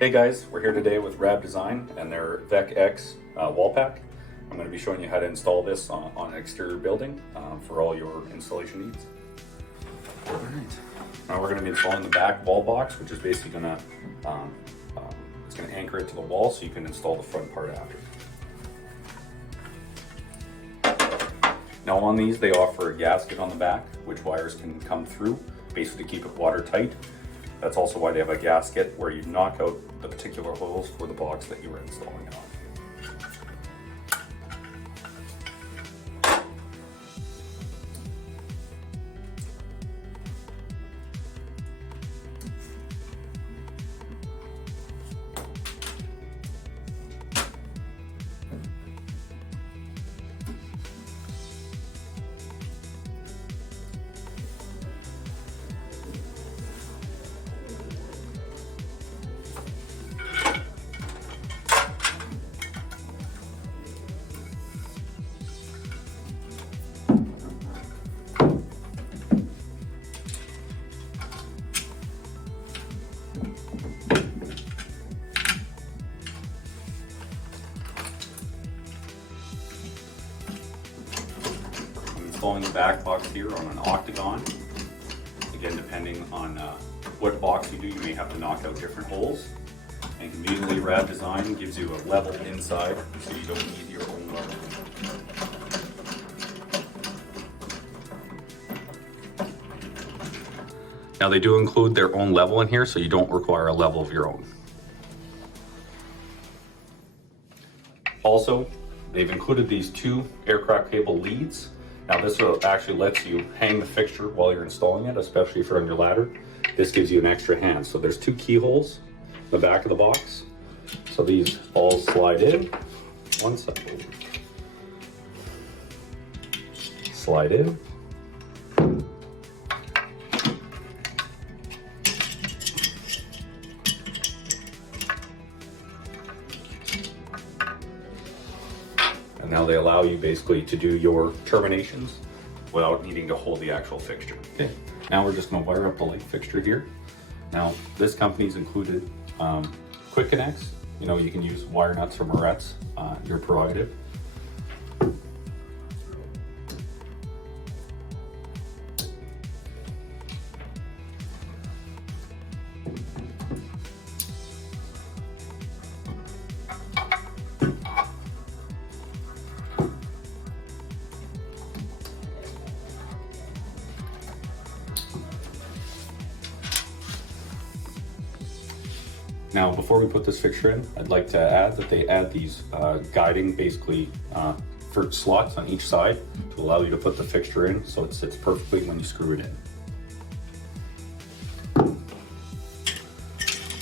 Hey guys, we're here today with Rab Design and their VEKX wall pack. I'm going to be showing you how to install this on an exterior building for all your installation needs. Alright, now we're going to be installing the back wall box, which is basically going to it's going to anchor it to the wall so you can install the front part after. Now on these they offer a gasket on the back, which wires can come through, basically to keep it watertight. That's also why they have a gasket where you knock out the particular holes for the box that you were installing it on. Installing the back box here on an octagon. Again, depending on what box you do, you may have to knock out different holes. And conveniently, Rab Design gives you a level inside, so you don't need your own level. Now they do include their own level in here, so you don't require a level of your own. Also, they've included these two aircraft cable leads. Now this actually lets you hang the fixture while you're installing it, especially if you're on your ladder. This gives you an extra hand. So there's two keyholes in the back of the box. So these all slide in, one side, slide in. And now they allow you basically to do your terminations without needing to hold the actual fixture. Okay, now we're just going to wire up the light fixture here. Now this company's included quick connects. You know, you can use wire nuts or morettes, your prerogative. Now, before we put this fixture in, I'd like to add that they add these guiding, basically, for slots on each side to allow you to put the fixture in so it sits perfectly when you screw it in.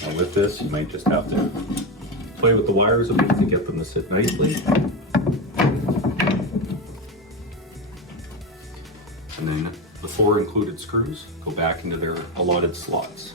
Now with this, you might just have to play with the wires a bit to get them to sit nicely. And then the 4 included screws go back into their allotted slots.